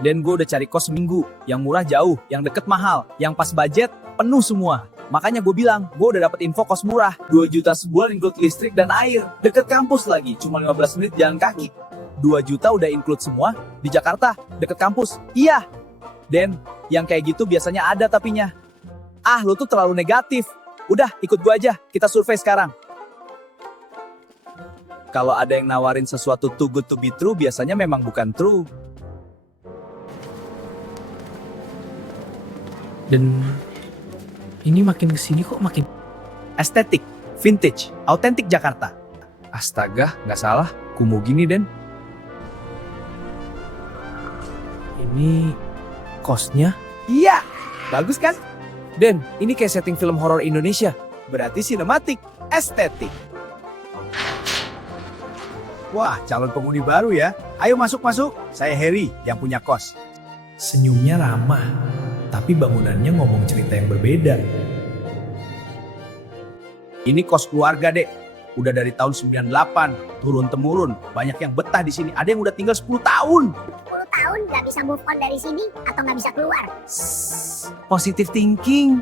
Dan gue udah cari kos seminggu, yang murah jauh, yang deket mahal, yang pas budget, penuh semua. Makanya gue bilang, gue udah dapet info kos murah, 2 juta sebulan include listrik dan air, deket kampus lagi, cuma 15 menit jalan kaki. 2 juta udah include semua, di Jakarta, deket kampus, iya. Dan, yang kayak gitu biasanya ada tapinya. Ah, lu tuh terlalu negatif. Udah, ikut gue aja, kita survei sekarang. Kalau ada yang nawarin sesuatu too good to be true, biasanya memang bukan true. Dan ini makin kesini kok makin Estetik, vintage, autentik Jakarta. Astaga, nggak salah, kumuh gini Den. ini kosnya. Iya, bagus kan? Dan ini kayak setting film horor Indonesia. Berarti sinematik, estetik. Wah, calon penghuni baru ya. Ayo masuk-masuk, saya Harry yang punya kos. Senyumnya ramah, tapi bangunannya ngomong cerita yang berbeda. Ini kos keluarga, Dek. Udah dari tahun 98, turun-temurun. Banyak yang betah di sini. Ada yang udah tinggal 10 tahun. 10 tahun nggak bisa move on dari sini atau nggak bisa keluar. Positive thinking.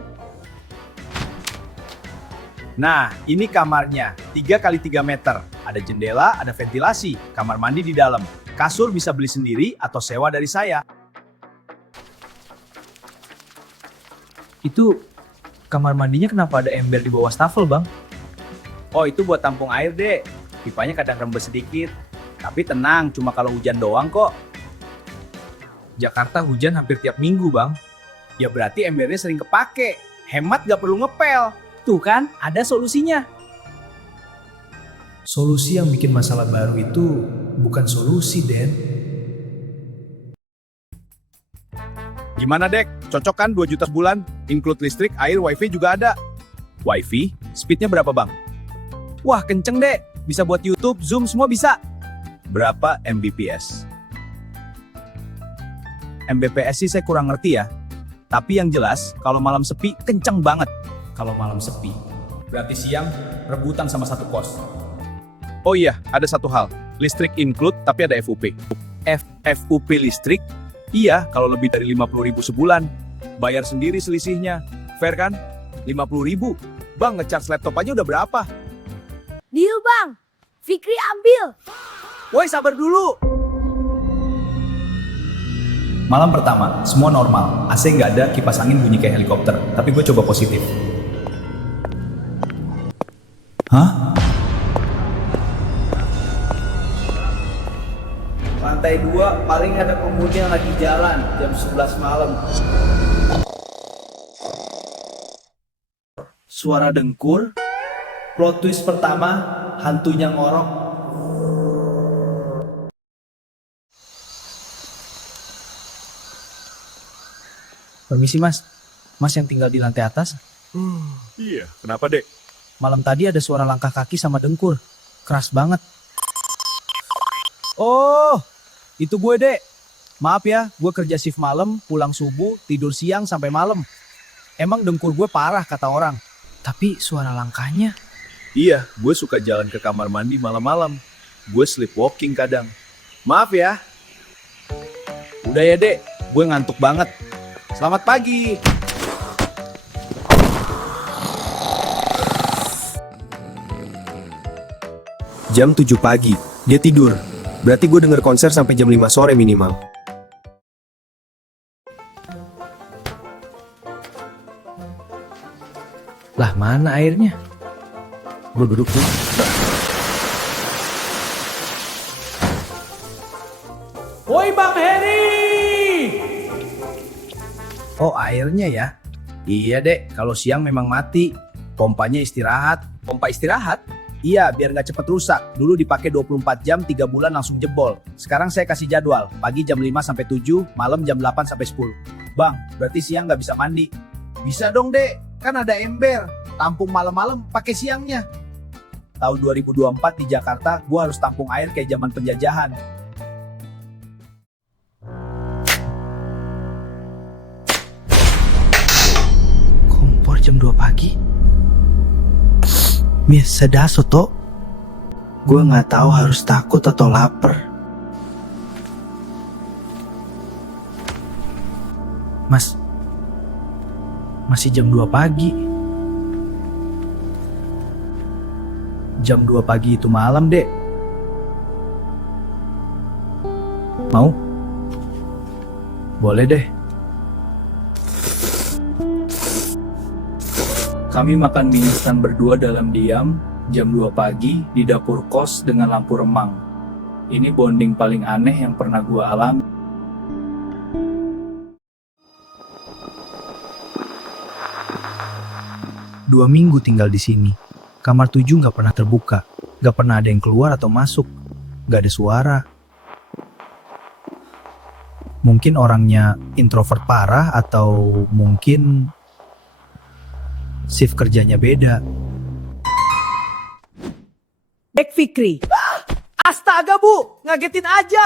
Nah, ini kamarnya. 3 kali 3 meter. Ada jendela, ada ventilasi, kamar mandi di dalam. Kasur bisa beli sendiri atau sewa dari saya. Itu kamar mandinya kenapa ada ember di bawah stafel, Bang? Oh, itu buat tampung air, Dek. Pipanya kadang rembes sedikit. Tapi tenang, cuma kalau hujan doang kok. Jakarta hujan hampir tiap minggu, Bang. Ya berarti embernya sering kepake. Hemat gak perlu ngepel. Tuh kan, ada solusinya. Solusi yang bikin masalah baru itu bukan solusi, Den. Gimana, Dek? Cocok kan 2 juta sebulan? Include listrik, air, wifi juga ada. Wifi? Speednya berapa, Bang? Wah, kenceng, Dek. Bisa buat YouTube, Zoom, semua bisa. Berapa Mbps? Mbps sih saya kurang ngerti ya. Tapi yang jelas, kalau malam sepi, kenceng banget. Kalau malam sepi, berarti siang rebutan sama satu kos. Oh iya, ada satu hal. Listrik include, tapi ada FUP. FUP listrik? Iya, kalau lebih dari 50.000 sebulan. Bayar sendiri selisihnya. Fair kan? 50.000. Bang, ngecharge laptop aja udah berapa? Deal bang, Fikri ambil. Woi, sabar dulu. Malam pertama, semua normal. AC nggak ada, kipas angin bunyi kayak helikopter. Tapi gue coba positif. Hah? Lantai 2 paling ada penghuni yang lagi jalan jam 11 malam. Suara dengkur. Plot twist pertama, hantunya ngorok. Permisi, Mas. Mas yang tinggal di lantai atas. Iya, kenapa Dek? Malam tadi ada suara langkah kaki sama dengkur. Keras banget. Oh, itu gue, Dek. Maaf ya, gue kerja shift malam, pulang subuh, tidur siang sampai malam. Emang dengkur gue parah kata orang. Tapi suara langkahnya. Iya, gue suka jalan ke kamar mandi malam-malam. Gue sleepwalking kadang. Maaf ya. Udah ya, Dek. Gue ngantuk banget. Selamat pagi. Jam 7 pagi, dia tidur. Berarti gue denger konser sampai jam 5 sore minimal. Lah, mana airnya? Gue duduk tuh. Woi, Bang Heri! Oh, airnya ya? Iya, Dek. Kalau siang memang mati. Pompanya istirahat. Pompa istirahat? Iya, biar nggak cepet rusak. Dulu dipakai 24 jam, 3 bulan langsung jebol. Sekarang saya kasih jadwal. Pagi jam 5 sampai 7, malam jam 8 sampai 10. Bang, berarti siang nggak bisa mandi. Bisa dong, Dek. Kan ada ember. Tampung malam-malam pakai siangnya. Tahun 2024 di Jakarta, gua harus tampung air kayak zaman penjajahan. Kompor jam 2 pagi. Biasa toh. Gue nggak tahu harus takut atau lapar. Mas, masih jam 2 pagi. Jam 2 pagi itu malam, Dek. Mau? Boleh deh. Kami makan mie instan berdua dalam diam, jam 2 pagi di dapur kos dengan lampu remang. Ini bonding paling aneh yang pernah gua alami. Dua minggu tinggal di sini. Kamar 7 nggak pernah terbuka. Nggak pernah ada yang keluar atau masuk. Nggak ada suara. Mungkin orangnya introvert parah atau mungkin shift kerjanya beda. Dek Fikri. Astaga Bu, ngagetin aja.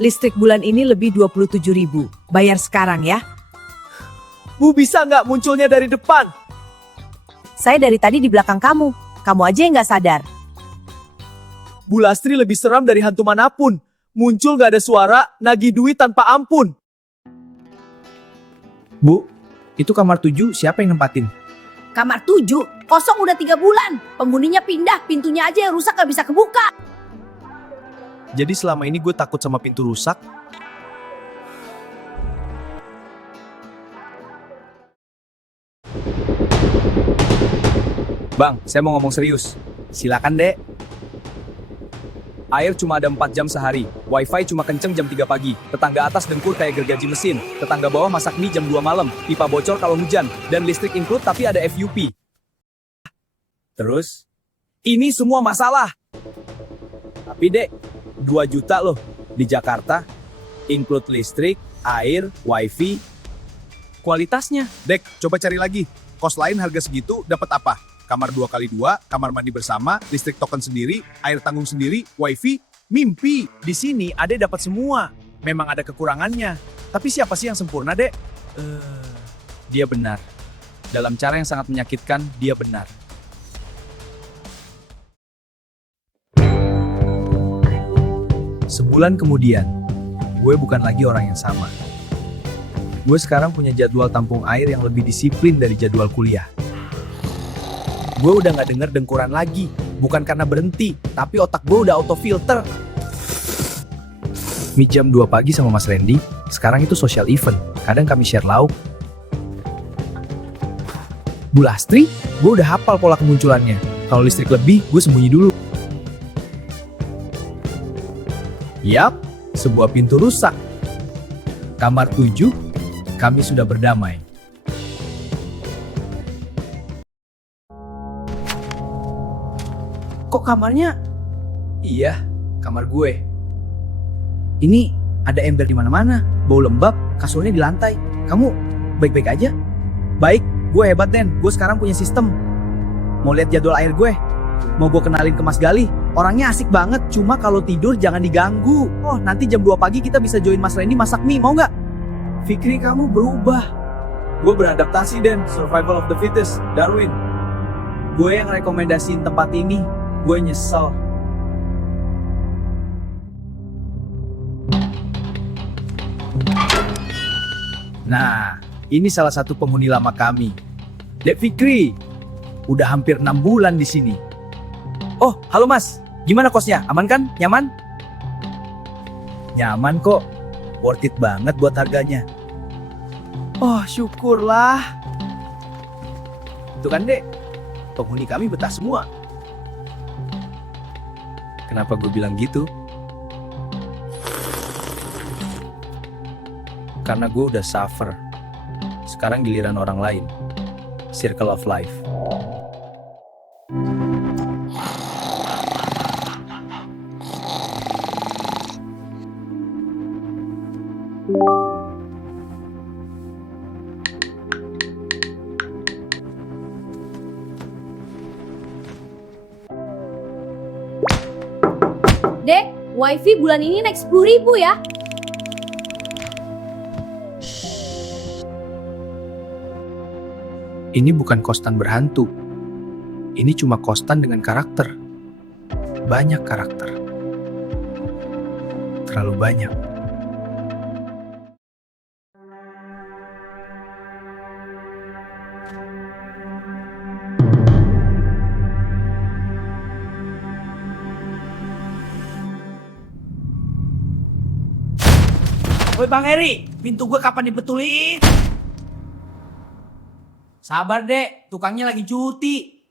Listrik bulan ini lebih 27.000. Bayar sekarang ya. Bu, bisa nggak munculnya dari depan? Saya dari tadi di belakang kamu. Kamu aja yang nggak sadar. Bu Lastri lebih seram dari hantu manapun. Muncul nggak ada suara, nagih duit tanpa ampun. Bu, itu kamar 7 siapa yang nempatin? Kamar 7, kosong udah 3 bulan. Penghuninya pindah, pintunya aja yang rusak gak bisa kebuka. Jadi selama ini gue takut sama pintu rusak. Bang, saya mau ngomong serius. Silakan, Dek. Air cuma ada 4 jam sehari. Wifi cuma kenceng jam 3 pagi. Tetangga atas dengkur kayak gergaji mesin. Tetangga bawah masak mie jam 2 malam. Pipa bocor kalau hujan. Dan listrik include tapi ada FUP. Terus? Ini semua masalah. Tapi, Dek, 2 juta loh di Jakarta. Include listrik, air, wifi. Kualitasnya. Dek, coba cari lagi. Kos lain harga segitu dapat apa? Kamar 2x2, kamar mandi bersama, listrik token sendiri, air tanggung sendiri, wifi, mimpi. Di sini Ade dapat semua. Memang ada kekurangannya. Tapi siapa sih yang sempurna, Dek? Dia benar. Dalam cara yang sangat menyakitkan, dia benar. Sebulan kemudian, gue bukan lagi orang yang sama. Gue sekarang punya jadwal tampung air yang lebih disiplin dari jadwal kuliah. Gue udah gak denger dengkuran lagi. Bukan karena berhenti, tapi otak gue udah auto filter. Mie jam 2 pagi sama Mas Randy, sekarang itu social event. Kadang kami share lauk. Bu Lastri, gue udah hafal pola kemunculannya. Kalau listrik lebih, gue sembunyi dulu. Yap, sebuah pintu rusak. Kamar 7, kami sudah berdamai. Kok kamarnya? Iya, kamar gue. Ini ada ember di mana-mana, bau lembab, kasurnya di lantai. Kamu baik-baik aja? Baik, gue hebat Den. Gue sekarang punya sistem. Mau lihat jadwal air gue? Mau gue kenalin ke Mas Gali? Orangnya asik banget, cuma kalau tidur jangan diganggu. Oh, nanti jam 2 pagi kita bisa join Mas Randy masak mie, mau nggak? Fikri, kamu berubah. Gue beradaptasi Den, survival of the fittest, Darwin. Gue yang rekomendasiin tempat ini. Gue nyesel. Nah, ini salah satu penghuni lama kami. Dek Fikri, udah hampir 6 bulan di sini. Oh, halo Mas. Gimana kosnya? Aman kan? Nyaman? Nyaman kok. Worth it banget buat harganya. Oh, syukurlah. Tuh kan, Dek. Penghuni kami betah semua. Kenapa gue bilang gitu? Karena gue udah suffer. Sekarang giliran orang lain. Circle of life. Dek, wifi bulan ini naik 10.000 ya. Ini bukan kostan berhantu. Ini cuma kostan dengan karakter. Banyak karakter. Terlalu banyak. Woi Bang Eri, pintu gue kapan dibetulin? Sabar dek, tukangnya lagi cuti.